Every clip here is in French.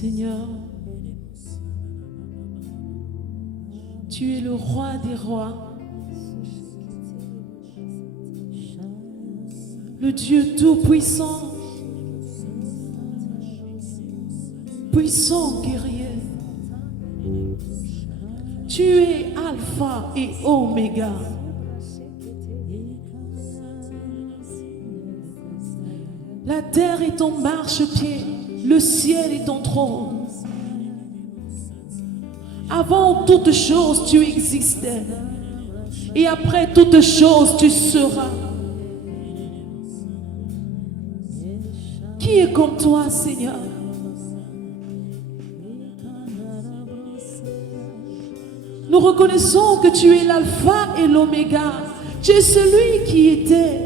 Seigneur, tu es le roi des rois, le Dieu tout-puissant, puissant guerrier. Tu es Alpha et Oméga. La terre est ton marchepied, le ciel est ton trône. Avant toutes choses, tu existais. Et après toutes choses, tu seras. Qui est comme toi, Seigneur? Nous reconnaissons que tu es l'alpha et l'oméga. Tu es celui qui était,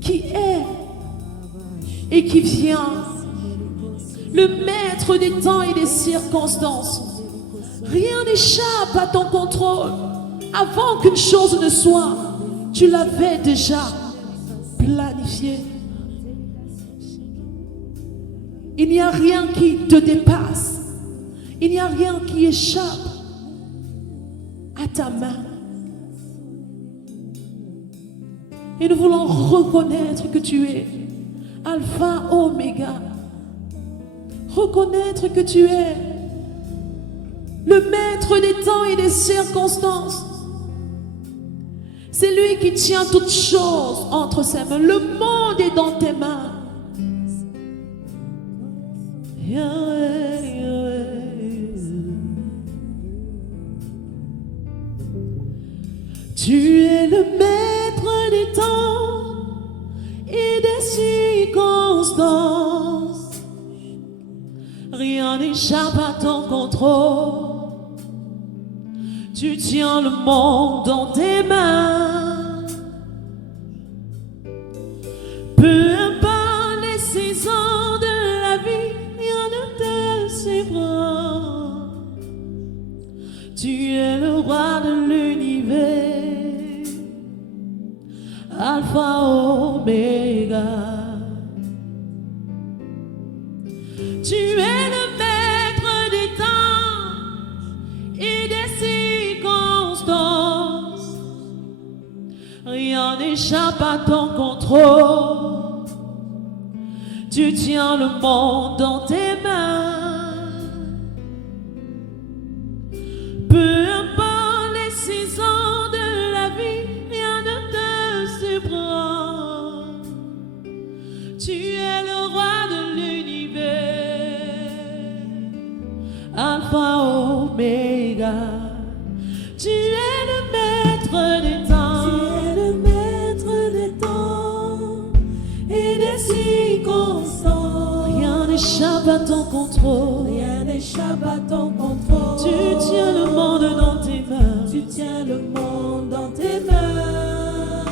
qui est et qui vient. Le maître des temps et des circonstances. Rien n'échappe à ton contrôle. Avant qu'une chose ne soit, tu l'avais déjà planifié. Il n'y a rien qui te dépasse. Il n'y a rien qui échappe à ta main. Et nous voulons reconnaître que tu es Alpha, Oméga. Reconnaître que tu es le maître des temps et des circonstances. C'est lui qui tient toutes choses entre ses mains. Le monde est dans tes mains. Tu es le maître des temps et des circonstances. Rien n'échappe à ton contrôle. Tu tiens le monde dans tes mains. Peu importe les saisons de la vie, rien ne te séparera. Tu es le roi de l'univers, Alpha, Oméga. Tu es le maître des temps et des circonstances. Rien n'échappe à ton contrôle. Tu tiens le monde dans tes mains. Peu importe les saisons de la vie, rien ne te séparera. Tu es le roi de l'univers, Alpha, Oméga. Tu es le maître des temps. Tu es le maître des temps et des circonstances. Rien n'échappe à ton contrôle. Rien n'échappe à ton contrôle. Tu tiens le monde dans tes mains. Tu tiens le monde dans tes mains.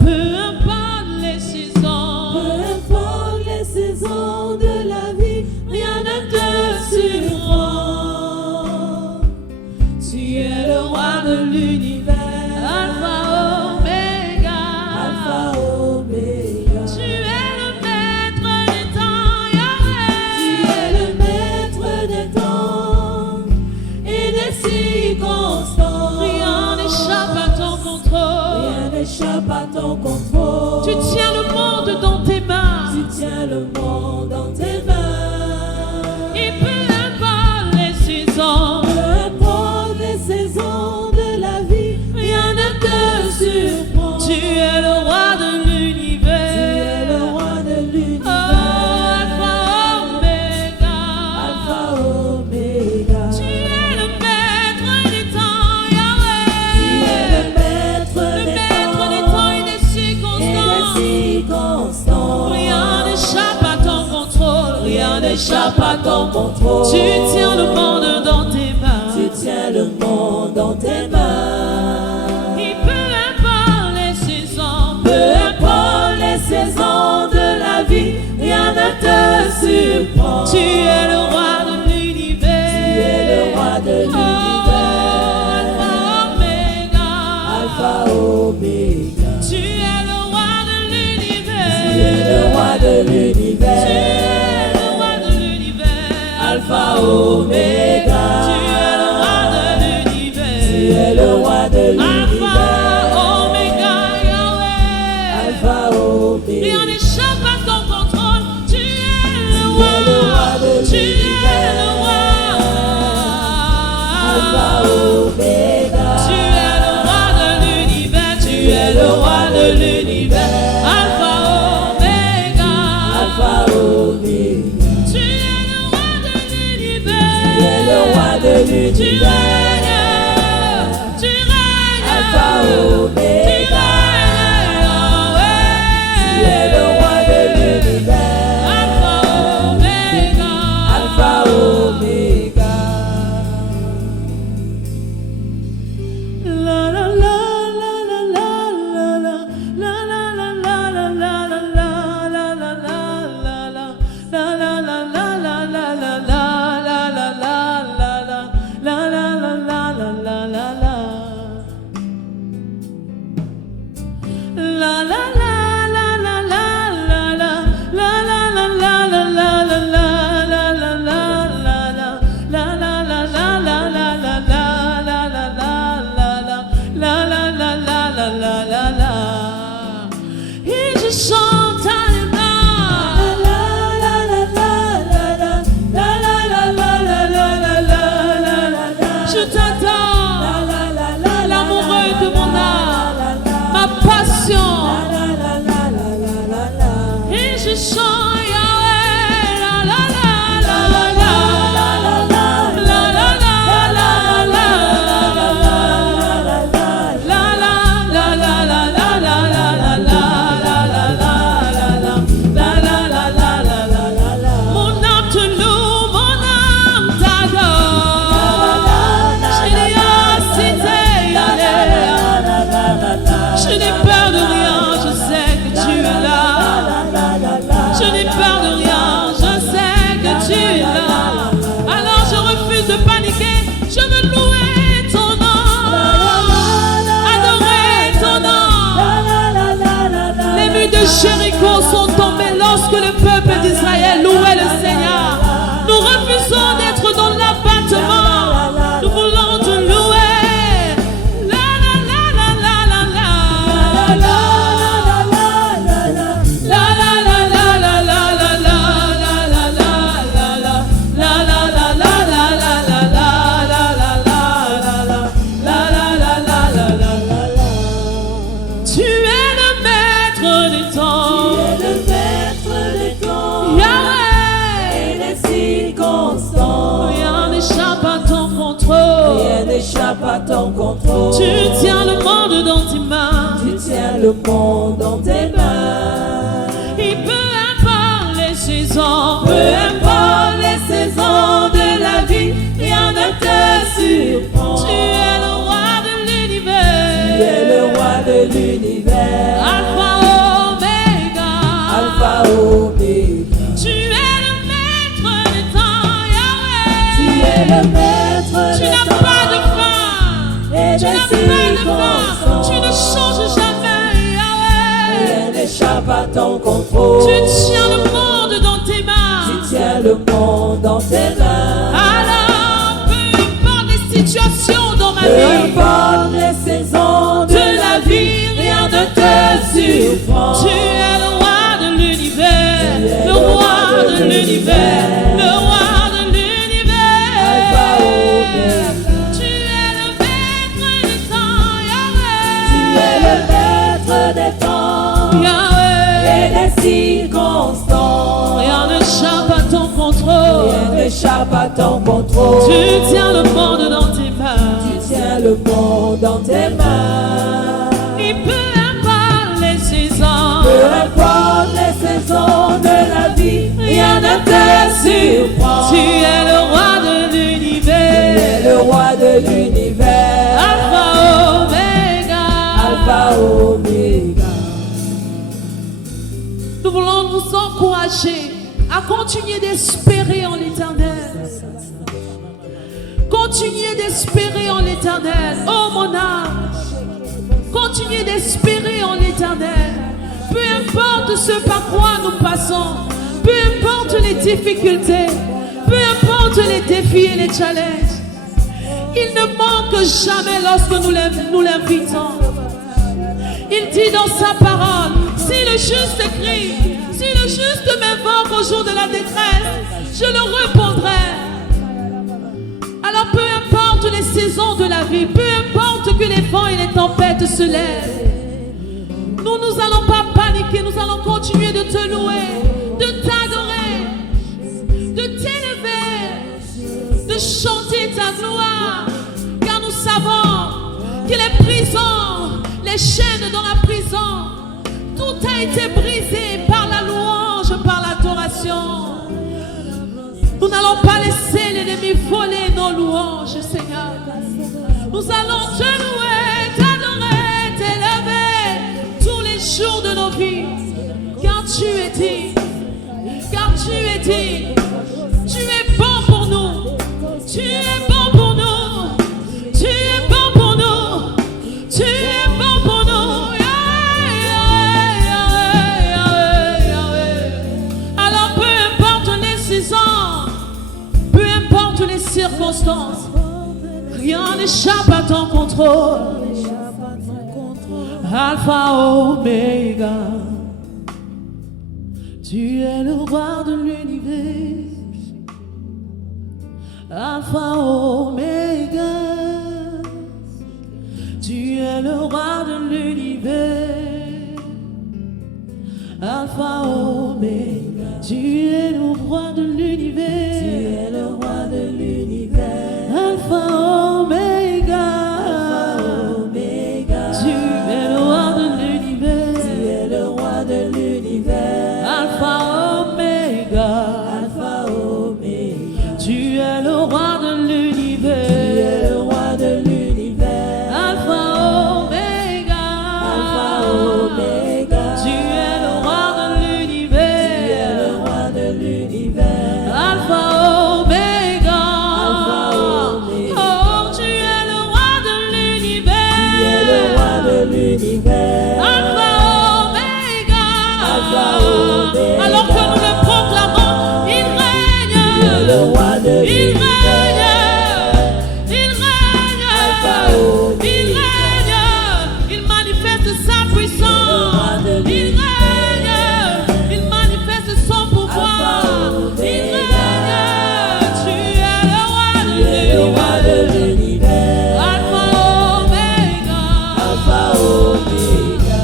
Peu importe les saisons. Peu importe les saisons de la vie, rien ne te surprend. Tu es le roi de l'univers, Alpha, Oméga. Alpha, Oméga. Tu es le maître des temps, Yahweh. Tu es le maître des temps et des circonstances. Rien n'échappe à ton contrôle. Rien n'échappe à ton contrôle. Tu tiens le monde dans tes mains. Tu tiens le monde dans tes mains. Et peu importe les saisons. Peu importe les saisons de la vie, rien ne te surprend. Tu es le roi de l'univers. Tu es le roi de Oh, l'univers. Alpha, Oméga. Alpha, Oméga. Tu es le maître des temps, Yahweh. Tu es le maître Le des maître des temps temps et des et des circonstances. circonstances. Rien n'échappe à ton contrôle. Rien n'échappe à ton contrôle. Tu tiens le monde dans tes mains. Tu tiens le monde dans tes mains. Et peu importe les saisons. Peu importe les saisons de la vie, rien ne te surprend. Tu es le roi de l'univers. Tu es le roi de l'univers. Alpha, Oméga. Alpha, Oméga. Tu es le roi de l'univers. Tu es le roi de Tu l'univers. es le roi de l'univers. Alpha, Alpha Oméga. Tu es le roi de l'univers. Tu es le roi de Alpha Oméga, Yahweh. Alpha Oméga. Rien n'échappe à ton contrôle. Tu es le roi de Tu es l'univers. le roi. Alpha Oméga. Tu es le roi de l'univers. Tu es le roi de l'univers. Alpha Oméga. Alpha Oméga. Tu es le roi de l'univers. Tu es le roi de Tu l'univers. règnes. Tu règnes. Alpha Oméga. Tu es le roi de l'univers. Alpha Oméga. Alpha Oméga. La la la la la la la la la la la la la la la la la Et je chante je t'attends, l'amoureux de mon âme, ma passion. Et je chante Yahweh, la la la la la la la la mon âme te loue, mon âme t'adore. Je n'ai peur de rien, je sais que tu es là. Je n'ai peur de rien, je sais que tu es là. Alors je refuse de paniquer, je veux louer ton nom, adorer ton nom. Les murs de Jéricho sont tombés lorsque le peuple d'Israël louait le Seigneur. Nous refusons d'être dans l'abattement, nous voulons te louer. Tu es le maître des temps, Yahweh. Et les circonstances. Rien n'échappe à ton contrôle. Rien n'échappe à ton contrôle. Tu tiens le monde dans tes mains. Tu tiens le monde dans tes mains. Et peu importe les saisons, Peu importe les saisons de la vie, rien ne te surprend. tu es le roi de l'univers. Tu es le roi de l'univers. Alpha Oméga. Alpha Oméga. Tu es le maître des temps, Yahweh. Tu es le maître Tu des n'as temps pas de fin. et Tu des n'as pas de fin. circonstances. Tu ne changes jamais, Yahweh. Rien n'échappe à ton contrôle. Tu tiens le monde dans tes mains. Tu tiens le monde dans tes mains. Alors, peu importe les situations dans ma Peu vie, importe les saisons de la vie, rien ne te surprend. tu es le roi de l'univers, le roi de l'univers, le roi de l'univers. Alpha Oméga. Tu es le maître des temps, Yahweh. Tu es le maître des temps Yahweh. et des circonstances. Rien n'échappe à ton contrôle. Rien n'échappe à ton contrôle. Tu tiens le monde dans tes mains. Tu tiens le monde dans tes mains. Et peu importe les saisons, Peu importe les saisons de la vie, rien ne te surprend. tu es le roi de Tu es l'univers. le roi de l'univers. Alpha Oméga. Alpha Oméga. Nous voulons nous encourager à continuer d'espérer en l'Éternel. Continuez d'espérer en l'Éternel. Oh mon âme, continuez d'espérer en l'Éternel. Peu importe ce par quoi nous passons, peu importe les difficultés, peu importe importe les défis et les challenges, il ne manque jamais lorsque nous l'invitons. Il dit dans sa parole, si le juste crie, si le juste m'invoque au jour de la détresse, je le répondrai. Alors peu importe les saisons de la vie, peu importe que les vents et les tempêtes se lèvent, nous n'allons pas paniquer, nous allons continuer de te louer, de t'adorer, de t'élever, de chanter ta gloire, car nous savons que les prisons, les chaînes dans la prison, tout a été brisé par la louange, par l'adoration. Nous n'allons pas laisser l'ennemi voler nos louanges, Seigneur. Nous allons te louer, t'adorer, t'élever tous les jours de nos vies. Car tu es digne, car tu es digne. Tu es bon pour nous, tu es bon pour nous, tu es bon pour nous, tu es bon pour nous. Alors peu importe les saisons, peu importe les circonstances, rien n'échappe à ton contrôle. Alpha, Oméga, tu es le roi de l'univers. Alpha, Oméga, tu es le roi de l'univers. Alpha, Oméga, tu es le roi de l'univers. Tu es le roi de l'univers. Alpha, Oméga, tu es le roi de l'univers. Tu es le roi de l'univers. Alpha, Oméga, Alpha, Oméga. tu es le roi de Tu l'univers. es le roi de l'univers. Alpha, Oméga, Alpha, Oméga. tu es le roi de Tu es l'univers. le roi de l'univers. Alpha, Oméga, Alpha, Oméga. oh, tu es le roi de l'univers. Tu es le roi de l'univers. Alpha, Oméga. Alpha, Oméga. Alors que nous le proclamons, il règne, le roi de il l'univers. règne, il règne, Alpha, Oméga. il règne, il manifeste sa puissance, il règne, il manifeste son pouvoir, il règne, tu es le roi Tu es le roi de de l'univers. l'univers. Alpha, Oméga. Alpha, Oméga.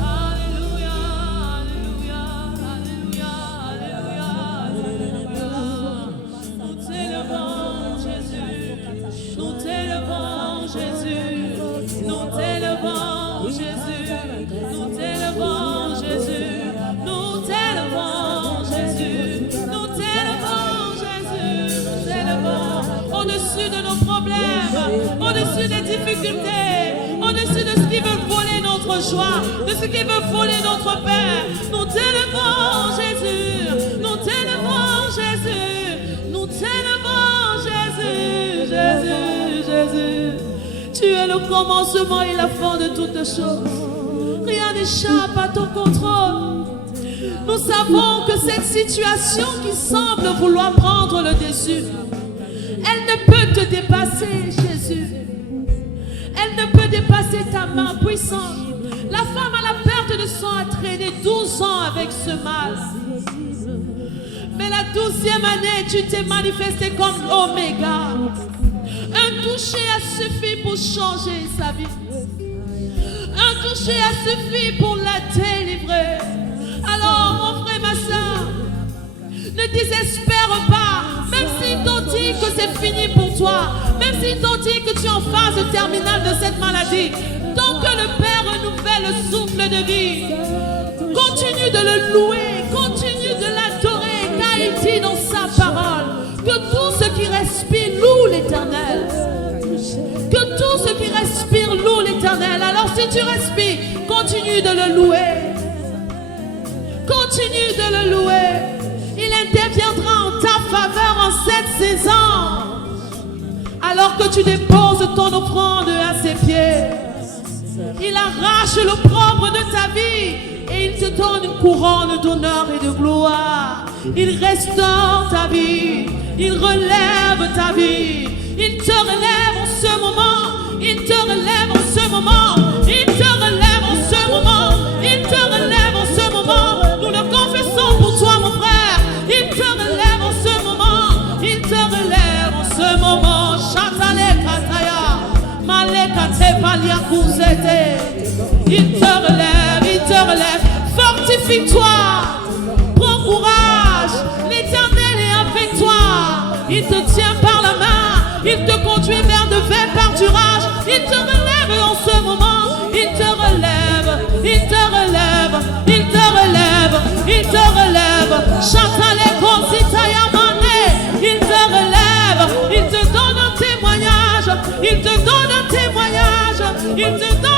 Alléluia, alléluia, alléluia, alléluia, alléluia. Nous t'élevons, Jésus. Nous t'élevons, Jésus. Nous t'élevons, Jésus. Nous t'élevons, Jésus. Nous t'élevons, Jésus. Nous t'élevons, Jésus. Nous t'élevons au-dessus de nos problèmes, au-dessus des difficultés, au-dessus de ce qui veut voler notre joie, de ce qui veut voler notre paix. Nous t'élevons, Jésus. Nous t'élevons, Jésus. Nous t'élevons, Jésus. Jésus, Jésus. Tu es le commencement et la fin de toutes choses. Rien n'échappe à ton contrôle. Nous savons que cette situation qui semble vouloir prendre le dessus, elle ne peut te dépasser, Jésus. Elle ne peut dépasser ta main puissante. La femme à la perte de sang a traîné 12 ans avec ce mal. Mais la 12e année, tu t'es manifesté comme Oméga. Un toucher a suffi pour changer sa vie. Un toucher a suffi pour la délivrer. Alors, mon frère, ma soeur, ne désespère pas. Même s'ils t'ont dit que c'est fini pour toi, même s'ils t'ont dit que tu es en phase terminale de cette maladie, tant que le Père renouvelle le souffle de vie, continue de le louer, continue de l'adorer, car il dit dans sa parole que tout ce qui respire loue l'Éternel. Que tout ce qui respire loue l'Éternel. Alors si tu respires, continue de le louer. Continue de le louer. Il interviendra en ta faveur en cette saison. Alors que tu déposes ton offrande à ses pieds, il arrache l'opprobre de ta vie et il te donne une couronne d'honneur et de gloire. Il restaure ta vie. Il relève ta vie. Il te relève en ce moment. Il te relève en ce moment. Il te relève en ce moment. Il te relève en ce moment. Nous le confessons pour toi, mon frère. Il te relève en ce moment. Il te relève en ce moment. Chatale kataya. Malekate palia kouzete. Il te relève, il te relève. Fortifie-toi. Prends courage. L'Éternel est avec toi. Il te tient par la main. Il te conduit vers de verts pâturages. Il te relève en ce moment. Il te relève. Il te relève. Il te relève. Il te relève. Chantale kositaya mane. Il te relève. Il te donne un témoignage. Il te donne un témoignage. Il te donne